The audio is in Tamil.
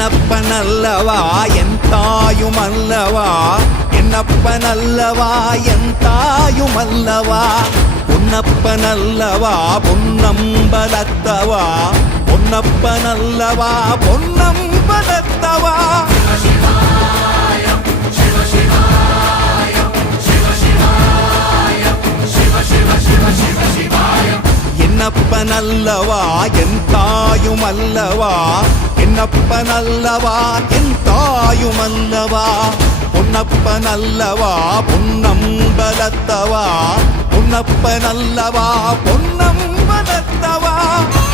என்னப்பனல்லவா என் தாயுமல்லவா, என்னப்பனல்லவா என் தாயுமல்லவா, பொன்னப்பனல்லவா பொன்னம்பலத்தவா, பொன்னப்பனல்லவா பொன்னம்பலத்தவா. என்னப்பனல்லவா என் தாயுமல்லவா, என்னப்பனல்லவா என் தாயுமல்லவா, பொன்னப்பனல்லவா பொன்னம்பலத்தவா, பொன்னப்பனல்லவா பொன்னம்பலத்தவா.